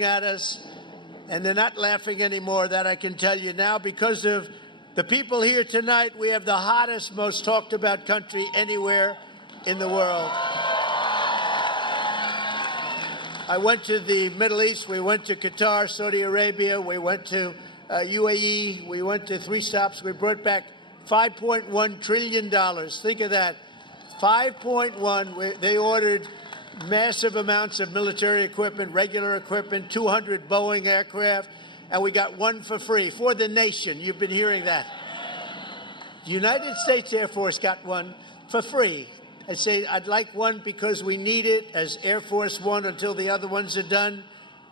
at us, and they're not laughing anymore, that I can tell you now. Because of the people here tonight, we have the hottest, most talked about country anywhere in the world. I went to the Middle East, we went to Qatar, Saudi Arabia, we went to UAE, we went to 3 stops, we brought back $5.1 trillion. Think of that. 5.1, they ordered massive amounts of military equipment, regular equipment, 200 Boeing aircraft, and we got one for free for the nation. You've been hearing that. The United States Air Force got one for free. I say I'd like one because we need it as Air Force One until the other ones are done.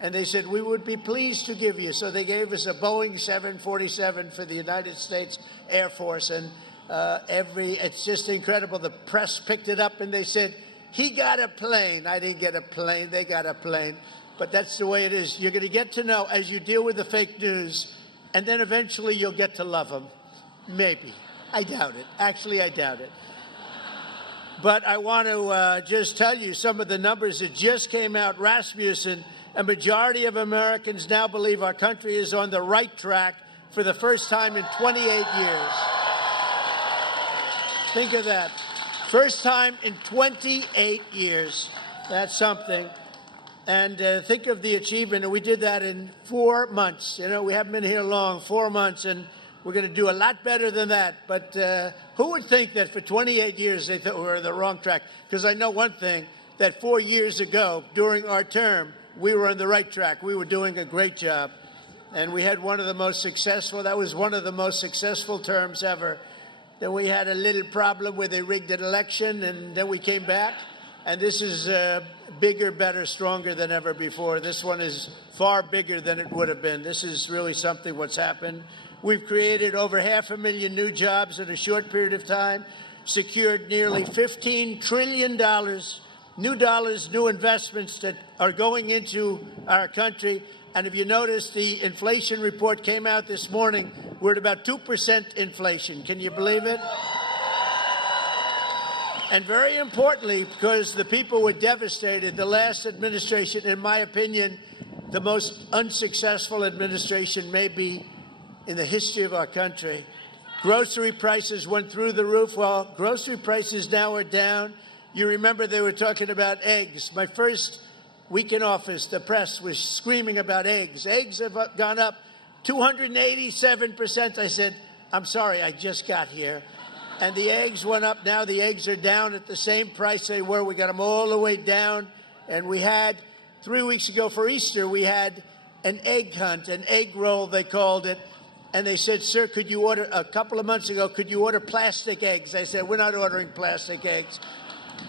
And they said, we would be pleased to give you. So they gave us a Boeing 747 for the United States Air Force. And it's just incredible. The press picked it up and they said, he got a plane. I didn't get a plane. They got a plane. But that's the way it is. You're going to get to know as you deal with the fake news, and then eventually you'll get to love them. Maybe. I doubt it. Actually, I doubt it. But I want to just tell you some of the numbers that just came out. Rasmussen, a majority of Americans now believe our country is on the right track for the first time in 28 years. Think of that. First time in 28 years. That's something. And think of the achievement. And we did that in 4 months. You know, we haven't been here long, 4 months, and we're going to do a lot better than that. But who would think that for 28 years they thought we were on the wrong track? Because I know one thing, that 4 years ago, during our term, we were on the right track. We were doing a great job. And we had one of the most successful, that was one of the most successful terms ever. Then we had a little problem where they rigged an election, and then we came back. And this is bigger, better, stronger than ever before. This one is far bigger than it would have been. This is really something what's happened. We've created over 500,000 new jobs in a short period of time, secured nearly $15 trillion, new investments that are going into our country. And if you notice, the inflation report came out this morning. We're at about 2% inflation. Can you believe it? And very importantly, because the people were devastated, the last administration, in my opinion, the most unsuccessful administration maybe in the history of our country. Grocery prices went through the roof. Well, grocery prices now are down. You remember they were talking about eggs. My first week in office, the press was screaming about eggs. Eggs have gone up 287%. I said, I'm sorry, I just got here. And the eggs went up. Now the eggs are down at the same price they were. We got them all the way down. And we had, 3 weeks ago for Easter, we had an egg hunt, an egg roll, they called it. And they said, sir, could you order, a couple of months ago, could you order plastic eggs? I said, we're not ordering plastic eggs.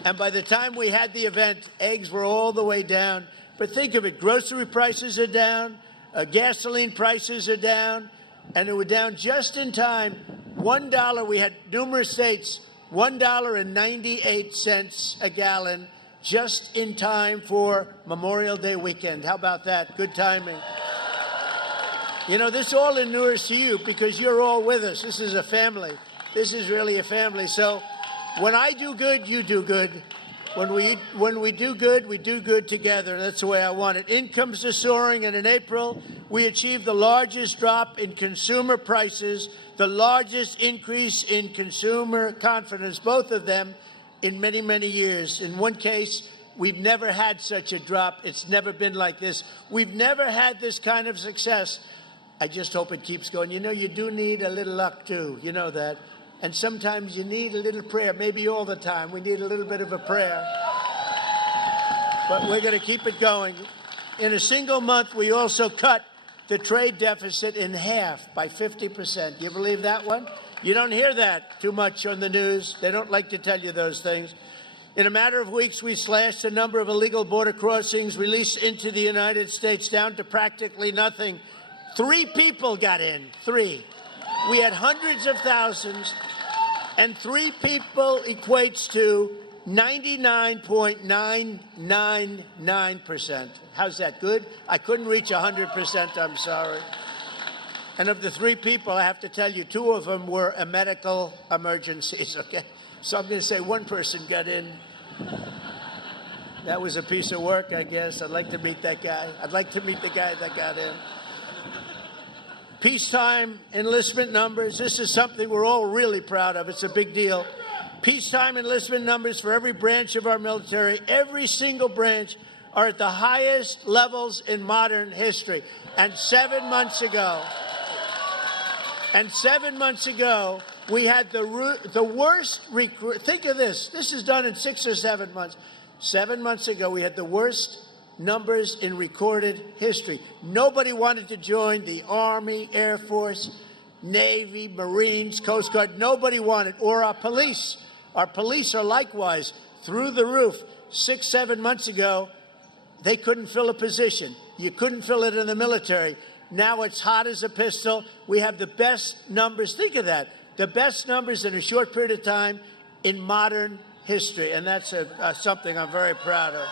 And by the time we had the event, eggs were all the way down. But think of it, grocery prices are down, gasoline prices are down, and they were down just in time. $1, we had numerous states, $1.98 a gallon, just in time for Memorial Day weekend. How about that? Good timing. You know, this all inures to you because you're all with us. This is a family. This is really a family. So when I do good, you do good. When we do good together. That's the way I want it. Incomes are soaring, and in April, we achieved the largest drop in consumer prices, the largest increase in consumer confidence, both of them, in many, many years. In one case, we've never had such a drop. It's never been like this. We've never had this kind of success. I just hope it keeps going. You know, you do need a little luck, too. You know that. And sometimes you need a little prayer, maybe all the time. We need a little bit of a prayer. But we're going to keep it going. In a single month, we also cut the trade deficit in half by 50%. You believe that one? You don't hear that too much on the news. They don't like to tell you those things. In a matter of weeks, we slashed the number of illegal border crossings released into the United States down to practically nothing. 3 people got in, 3. We had hundreds of thousands, and 3 people equates to 99.999%. How's that, good? I couldn't reach 100%, I'm sorry. And of the 3 people, I have to tell you, 2 of them were medical emergencies, okay? So I'm going to say 1 person got in. That was a piece of work, I guess. I'd like to meet that guy. I'd like to meet the guy that got in. Peacetime enlistment numbers. This is something we're all really proud of. It's a big deal. Peacetime enlistment numbers for every branch of our military, every single branch, are at the highest levels in modern history. And 7 months ago, we had the worst recruit. Think of this. This is done in 6 or 7 months. 7 months ago, we had the worst numbers in recorded history. Nobody wanted to join the Army, Air Force, Navy, Marines, Coast Guard. Nobody wanted, or our police. Our police are likewise through the roof. 6, 7 months ago, they couldn't fill a position. You couldn't fill it in the military. Now it's hot as a pistol. We have the best numbers. Think of that. The best numbers in a short period of time in modern history. And that's something I'm very proud of.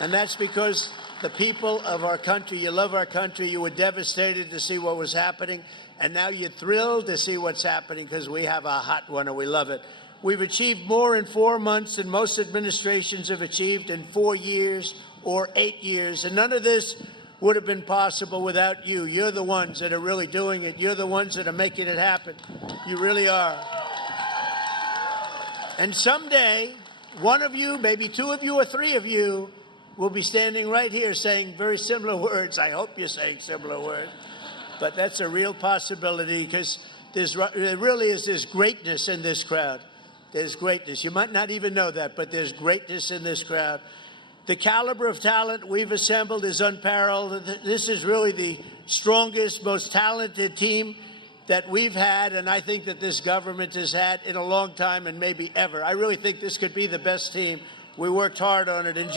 And that's because the people of our country, you love our country, you were devastated to see what was happening, and now you're thrilled to see what's happening because we have a hot one and we love it. We've achieved more in 4 months than most administrations have achieved in 4 years or 8 years, and none of this would have been possible without you. You're the ones that are really doing it. You're the ones that are making it happen. You really are. And someday, one of you, maybe 2 of you or 3 of you, will be standing right here saying very similar words. I hope you're saying similar words. But that's a real possibility because there really is this greatness in this crowd. There's greatness. You might not even know that, but there's greatness in this crowd. The caliber of talent we've assembled is unparalleled. This is really the strongest, most talented team that we've had, and I think that this government has had in a long time and maybe ever. I really think this could be the best team. We worked hard on it. In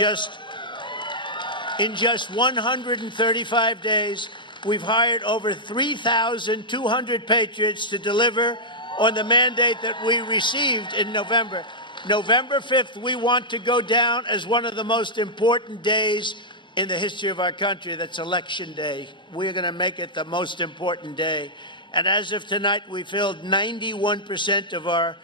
just 135 days, we've hired over 3,200 patriots to deliver on the mandate that we received in November. November 5th, we want to go down as one of the most important days in the history of our country. That's Election Day. We're going to make it the most important day. And as of tonight, we filled 91% of our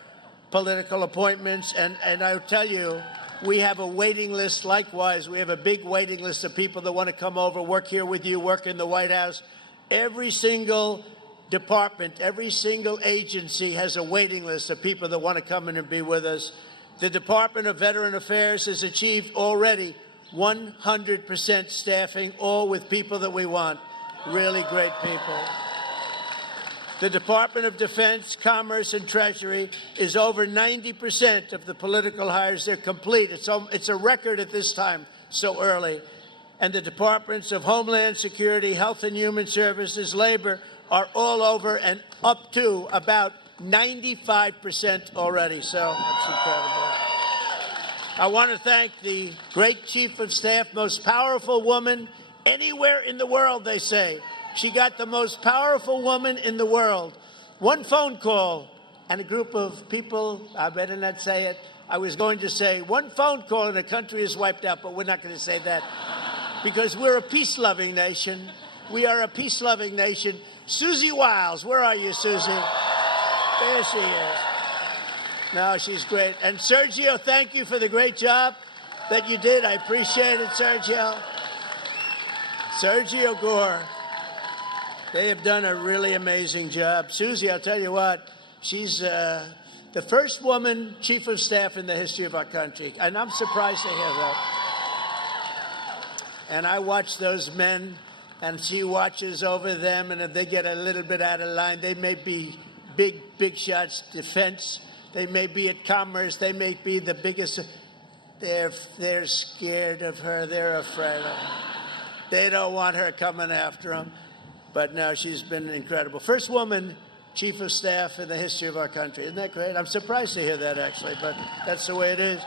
political appointments. And I'll tell you, we have a waiting list. Likewise, we have a big waiting list of people that want to come over, work here with you, work in the White House. Every single department, every single agency has a waiting list of people that want to come in and be with us. The Department of Veteran Affairs has achieved already 100% staffing, all with people that we want, really great people. The Department of Defense, Commerce, and Treasury is over 90% of the political hires. They're complete. It's a record at this time, so early. And the Departments of Homeland Security, Health and Human Services, Labor are all over and up to about 95% already. So that's incredible. I want to thank the great Chief of Staff, most powerful woman anywhere in the world, they say. She got the most powerful woman in the world. One phone call and a group of people, I better not say it. I was going to say one phone call and the country is wiped out, but we're not going to say that because we're a peace-loving nation. We are a peace-loving nation. Susie Wiles, where are you, Susie? There she is. No, she's great. And Sergio, thank you for the great job that you did. I appreciate it, Sergio. Sergio Gore. They have done a really amazing job. Susie, I'll tell you what, she's the first woman chief of staff in the history of our country. And I'm surprised to hear that. And I watch those men, and she watches over them, and if they get a little bit out of line, they may be big shots, defense. They may be at commerce. They may be the biggest. They're scared of her. They're afraid of her. They don't want her coming after them. But no, she's been incredible. First woman chief of staff in the history of our country. Isn't that great? I'm surprised to hear that, actually, but that's the way it is.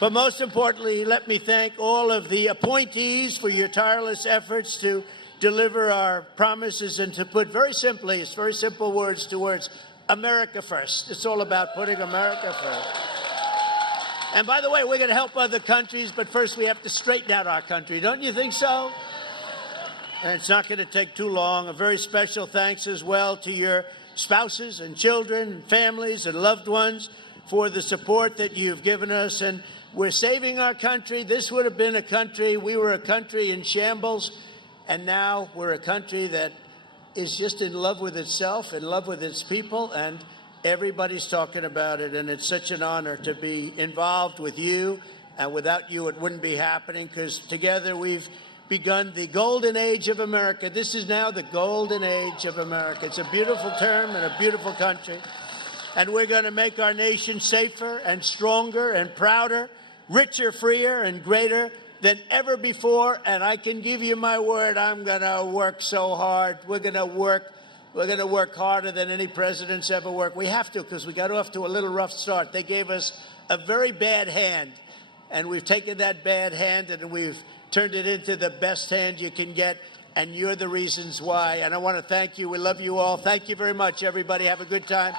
But most importantly, let me thank all of the appointees for your tireless efforts to deliver our promises and to put very simply, it's very simple words to words, America first. It's all about putting America first. And by the way, we're going to help other countries, but first we have to straighten out our country. Don't you think so? And it's not going to take too long. A very special thanks as well to your spouses and children and families and loved ones for the support that you've given us. And We're saving our country. This would have been a country, we were a country in shambles, and now we're a country that is just in love with itself, in love with its people, and everybody's talking about it, and it's such an honor to be involved with you. And without you, it wouldn't be happening, because together we've begun the golden age of America. This is now the golden age of America. It's a beautiful term and a beautiful country. And we're going to make our nation safer and stronger and prouder, richer, freer, and greater than ever before. And I can give you my word, I'm going to work so hard. We're going to work harder than any president's ever worked. We have to, because we got off to a little rough start. They gave us a very bad hand, and we've taken that bad hand and we've turned it into the best hand you can get, and you're the reasons why. And I want to thank you. We love you all. Thank you very much, everybody. Have a good time.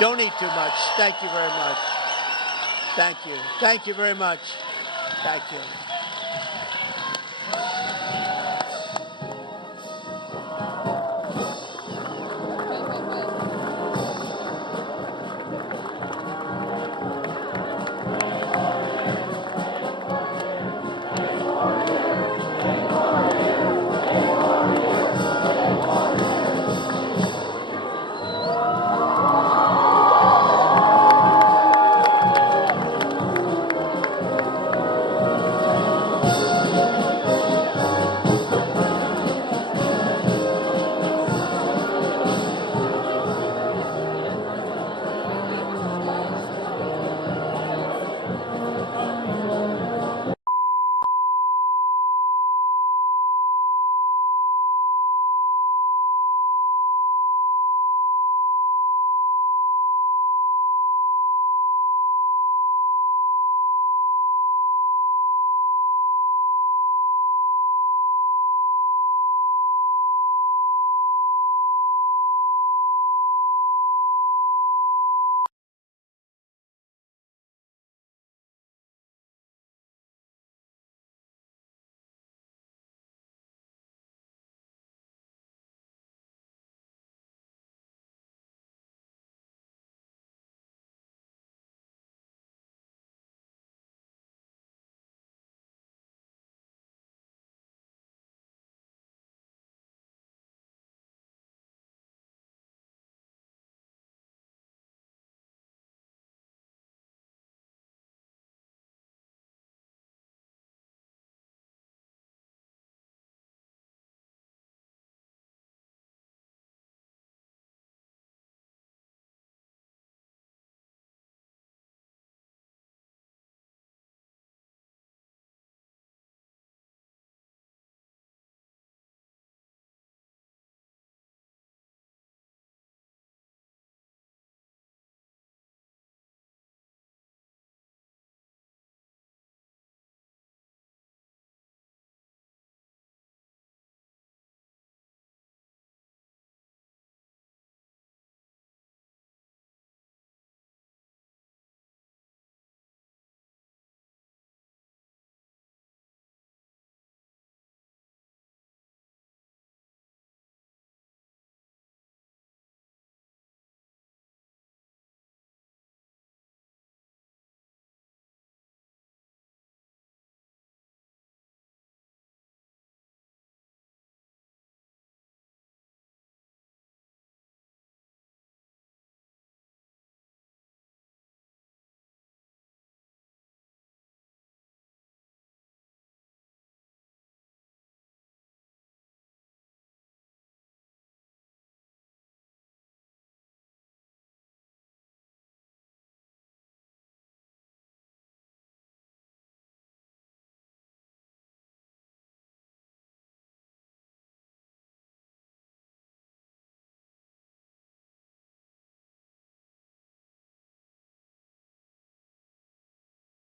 Don't eat too much. Thank you very much. Thank you. Thank you very much. Thank you.